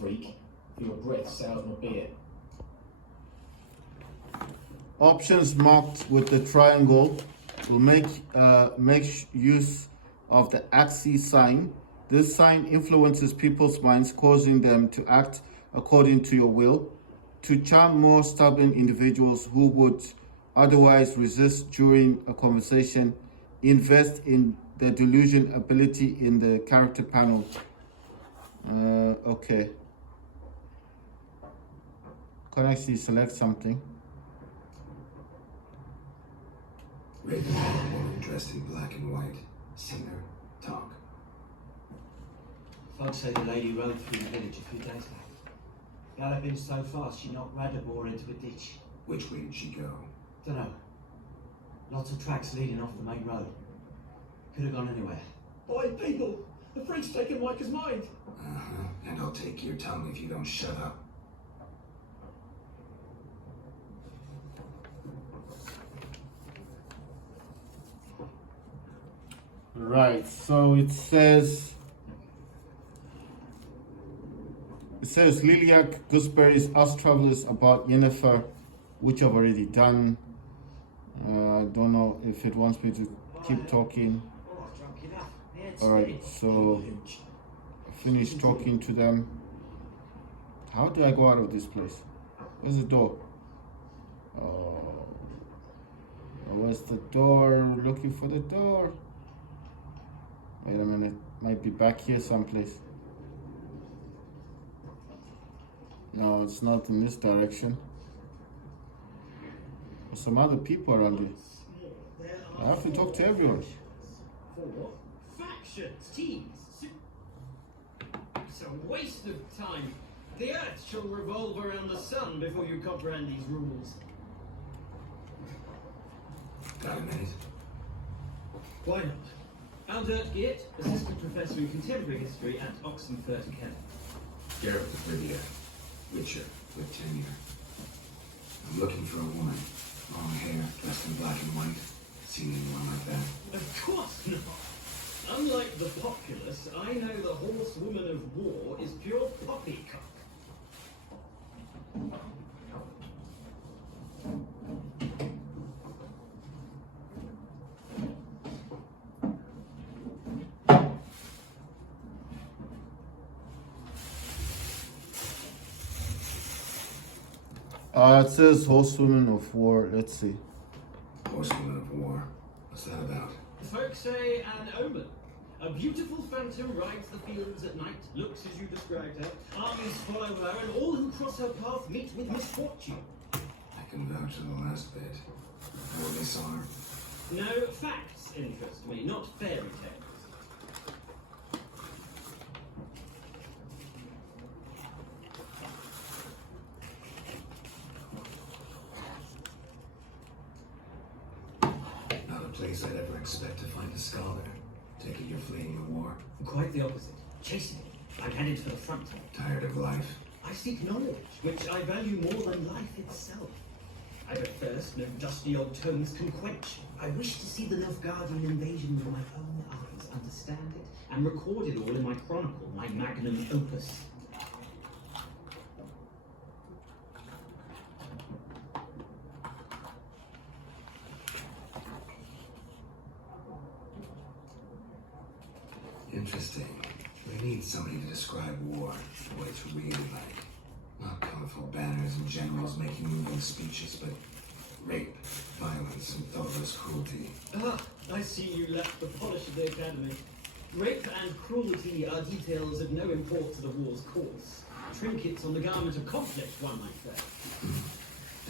freak. For your breath, salesman be it. Options marked with the triangle will make use of the axis sign. This sign influences people's minds, causing them to act according to your will. To charm more stubborn individuals who would otherwise resist during a conversation, invest in the delusion ability in the character panel. Okay. Can I actually select something? Raven had a woman dressed in black and white. Seen her talk. Folks say the lady rode through the village a few days ago. Galloping so fast she knocked Radabor into a ditch. Which way did she go? Dunno. Lots of tracks leading off the main road. Could have gone anywhere. Boy, people! The freak's taken Micah's mind! And I'll take your tongue if you don't shut up. Right, so it says Liliac Gooseberries ask travelers about Yennefer, which I've already done. I don't know if it wants me to keep talking. Alright, so I finished talking to them. How do I go out of this place? Where's the door? Oh, where's the door? Looking for the door. Wait a minute, might be back here someplace. No, it's not in this direction. There's some other people around here. I have to talk to everyone. For factions, teams. It's a waste of time. The Earth shall revolve around the sun before you comprehend these rules. Got a minute? Why not? Aldert Geert, Assistant Professor in Contemporary History at Oxenfurt Academy. Geralt of Rivia. Witcher with tenure. I'm looking for a woman. Long hair, dressed in black and white. Seen anyone like that? Of course not. Unlike the populace, I know the horsewoman of war is pure poppycock. It says horsewoman of war. Let's see. Horsewoman of war. What's that about? Folks say an omen. A beautiful phantom rides the fields at night, looks as you described her, armies follow her, and all who cross her path meet with misfortune. I can vouch for the last bit. I really saw her. No, facts interest me, not fairy tales. Not a place I'd ever expect to find a scholar. Take it you're fleeing the war. Quite the opposite. Chasing it. I'm headed for the front. Tired of life. I seek knowledge, which I value more than life itself. I have a thirst no dusty old tomes can quench. I wish to see the Nilfgaardian invasion with my own eyes, understand it, and record it all in my chronicle, my magnum opus. Interesting. We need somebody to describe war, what it's really like. Not colorful banners and generals making moving speeches, but rape, violence, and thoughtless cruelty. Ah, I see you left the polish of the academy. Rape and cruelty are details of no import to the war's course. Trinkets on the garment of conflict, one might say.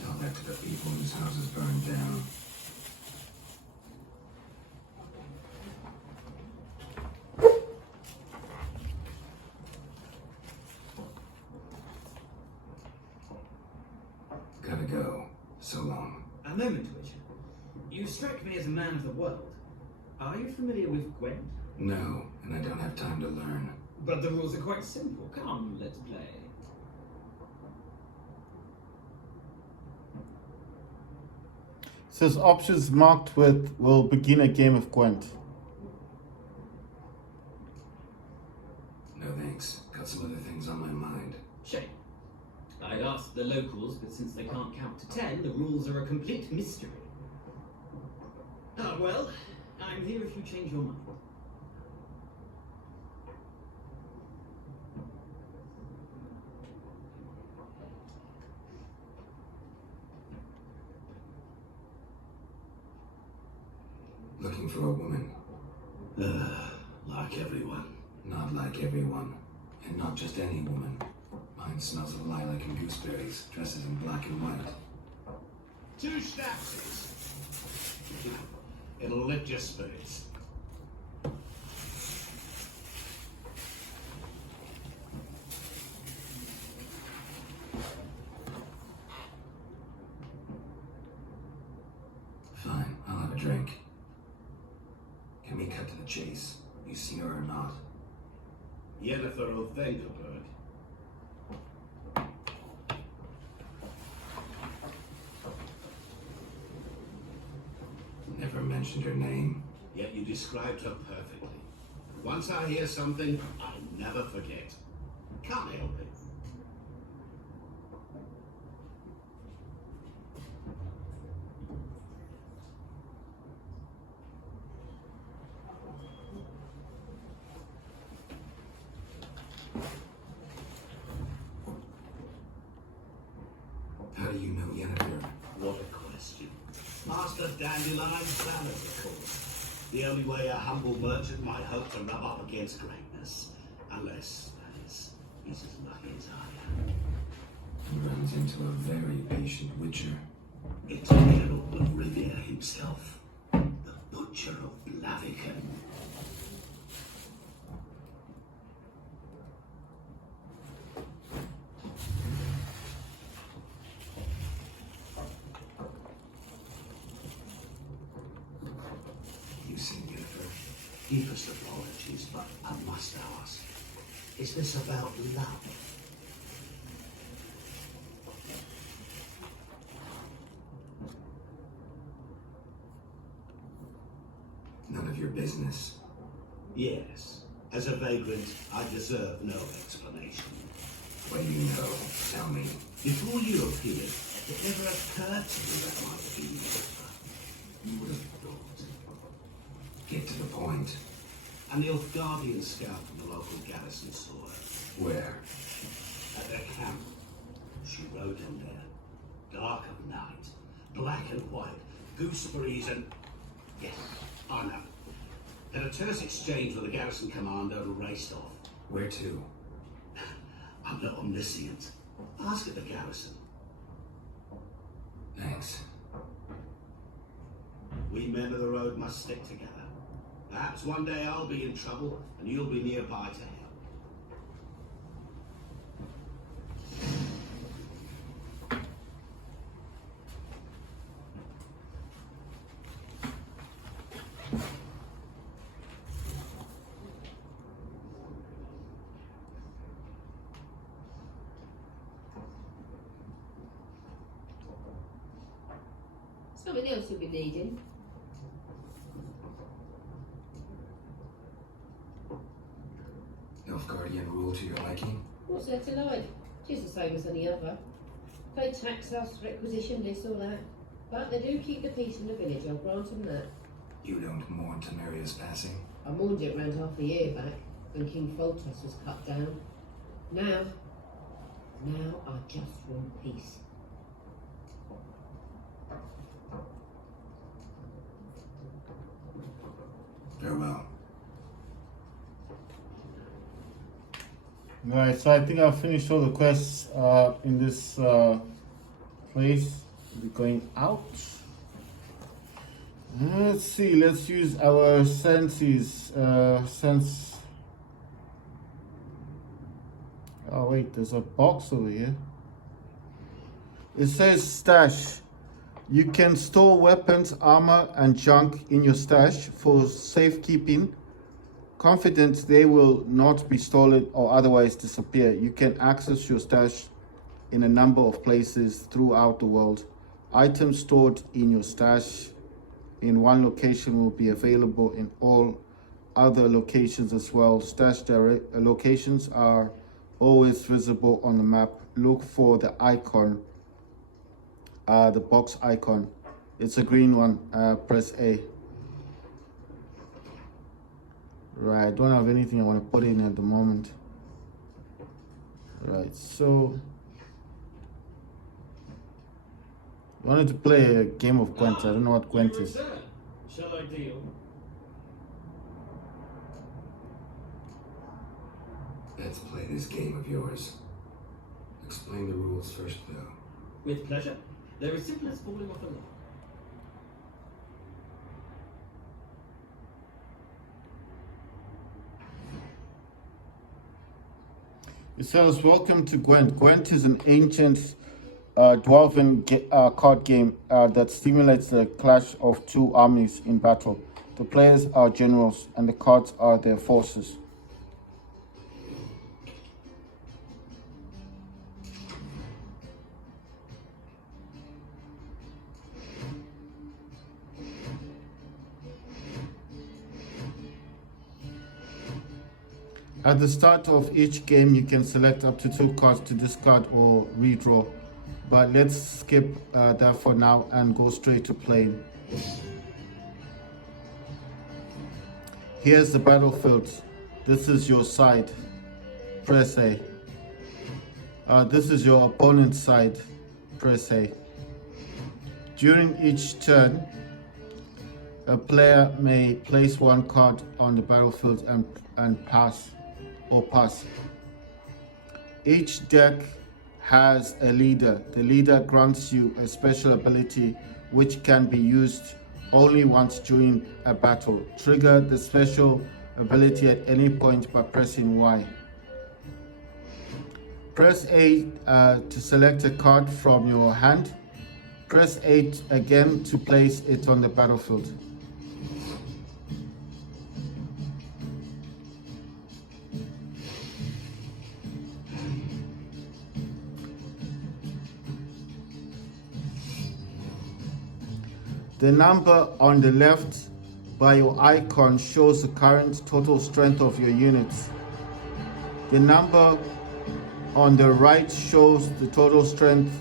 Tell that to the people whose houses burned down. Gotta go. So long. A moment, Witcher. You strike me as a man of the world. Are you familiar with Gwent? No, and I don't have time to learn. But the rules are quite simple. Come, let's play. It says options marked with will begin a game of Gwent. No thanks. Got some other things on my mind. Shame. I'd asked the locals, but since they can't count to 10, the rules are a complete mystery. Ah, well, I'm here if you change your mind. Looking for a woman. Like everyone. Not like everyone. And not just any woman. Mine smells of lilac and gooseberries, dresses in black and white. 2 Schnapsies. It'll lift your spirits. Fine, I'll have a drink. Can we cut to the chase? You seen her or not? Yennefer of Vengerberg. Never mentioned her name. Yet you described her perfectly. Once I hear something, I never forget. Can't help it. How do you know Yennefer? What a question. Master Dandelion Salad, of course. The only way a humble merchant might hope to rub up against greatness. Unless, that is, he's as lucky as I am. He runs into a very patient witcher. It's Geralt of Rivia himself. The Butcher of Blaviken. You seen Yennefer? Deepest apologies, but I must ask. Is this about love? None of your business. Yes. As a vagrant, I deserve no explanation. What do you know? Tell me. Before you appeared, it never occurred to me that might be Yennefer. You would have thought. Get to the point. A Nilfgaardian scout from the local garrison saw her. Where? At their camp. She rode them there. Dark of night. Black and white. Gooseberries and... Yes, I know. Had a terse exchange with the garrison commander and raced off. Where to? I'm not omniscient. Ask at the garrison. Thanks. We men of the road must stick together. Perhaps one day I'll be in trouble and you'll be nearby to help. Something else you'll be needing. Nilfgaardian rule to your liking? What's there to like? Just the same as any other. Pay tax us, requisition this or that. But they do keep the peace in the village, I'll grant them that. You don't mourn Temeria's passing? I mourned it round half a year back, when King Foltest was cut down. Now I just want peace. Farewell. Right, so I think I've finished all the quests in this place. We're going out. Let's see, let's use our senses. Oh wait, there's a box over here. It says stash. You can store weapons, armor, and junk in your stash for safekeeping. Confident they will not be stolen or otherwise disappear. You can access your stash in a number of places throughout the world. Items stored in your stash in one location will be available in all other locations as well. Stash locations are always visible on the map. Look for the icon, the box icon. It's a green one. Press A. Right, don't have anything I want to put in at the moment. Right, so I wanted to play a game of Gwent. I don't know what Gwent is. Shall I deal? Let's play this game of yours. Explain the rules first, though. With pleasure. They're as simple as falling off a log. It says, welcome to Gwent. Gwent is an ancient dwarven card game that stimulates the clash of two armies in battle. The players are generals and the cards are their forces. At the start of each game, you can select up to 2 cards to discard or redraw. But let's skip that for now and go straight to playing. Here's the battlefield. This is your side. Press A. This is your opponent's side. Press A. During each turn, a player may place 1 card on the battlefield and pass. Each deck has a leader. The leader grants you a special ability which can be used only once during a battle. Trigger the special ability at any point by pressing Y. Press A to select a card from your hand. Press A again to place it on the battlefield. The number on the left by your icon shows the current total strength of your units. The number on the right shows the total strength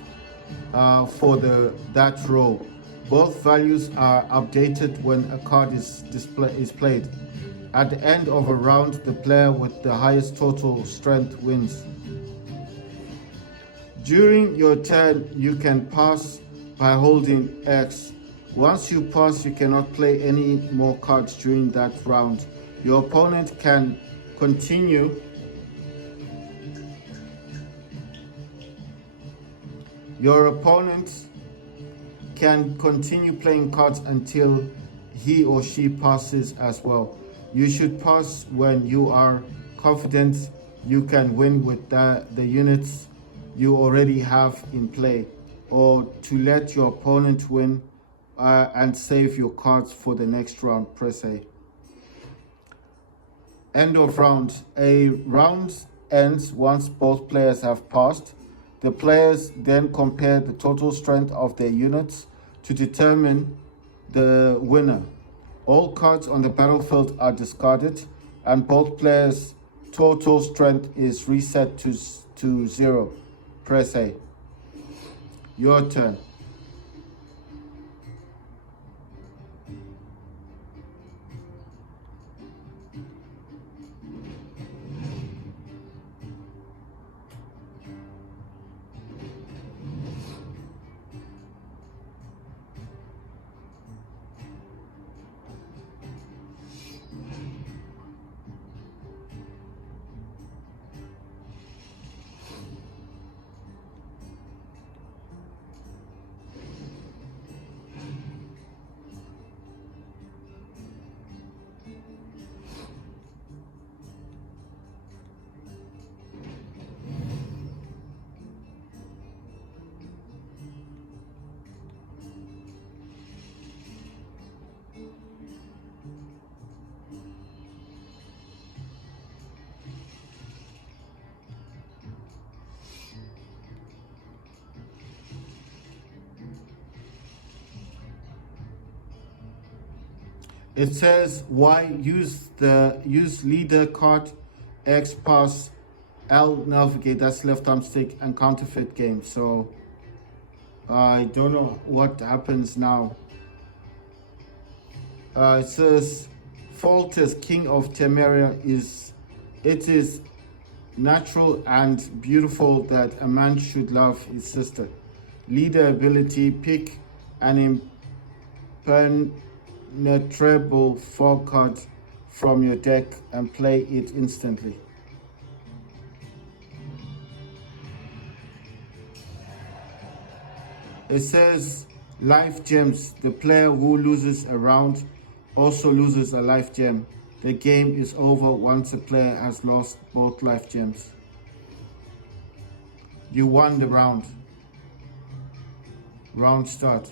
for that row. Both values are updated when a card is played. At the end of a round, the player with the highest total strength wins. During your turn, you can pass by holding X. Once you pass, you cannot play any more cards during that round. Your opponent can continue playing cards until he or she passes as well. You should pass when you are confident you can win with the units you already have in play, or to let your opponent win and save your cards for the next round. Press A. End of round. A round ends once both players have passed. The players then compare the total strength of their units to determine the winner. All cards on the battlefield are discarded and both players' total strength is reset to 0. Press A. Your turn. It says Y, use leader card, X pass L navigate, that's left arm stick, and counterfeit game. So I don't know what happens now. It says Foltest, king of Temeria, it is natural and beautiful that a man should love his sister. Leader ability, pick an impenetrable four card from your deck and play it instantly. It says life gems. The player who loses a round also loses a life gem. The game is over once a player has lost both life gems. You won the round. Round start.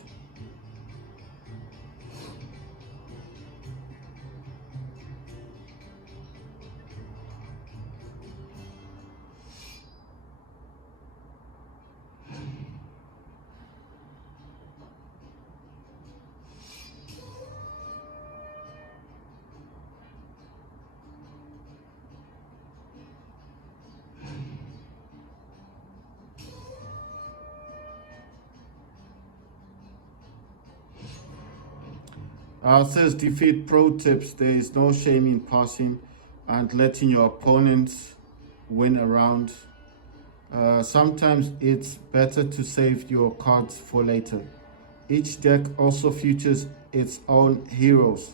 Says defeat pro tips. There is no shame in passing and letting your opponents win a round. Sometimes it's better to save your cards for later. Each deck also features its own heroes.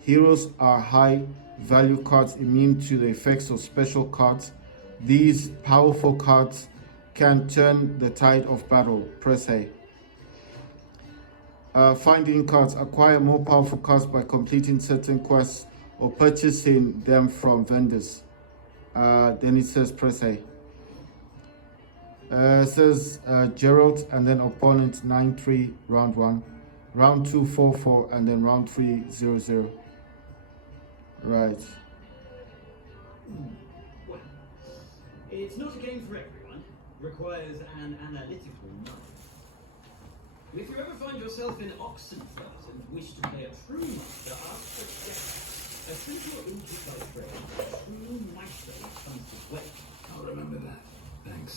Heroes are high value cards immune to the effects of special cards. These powerful cards can turn the tide of battle. Press A. Finding cards. Acquire more powerful cards by completing certain quests or purchasing them from vendors. Then it says press A. It says Gerald and then opponent 9-3 round 1. Round 2 4-4 and then round 3 0-0. Right. Well, it's not a game for everyone. Requires an analytical mind. If you ever find yourself in Oxenfurt and wish to play a true master, ask for a simple insight trade. A true maestro comes to well. I'll remember that. Thanks.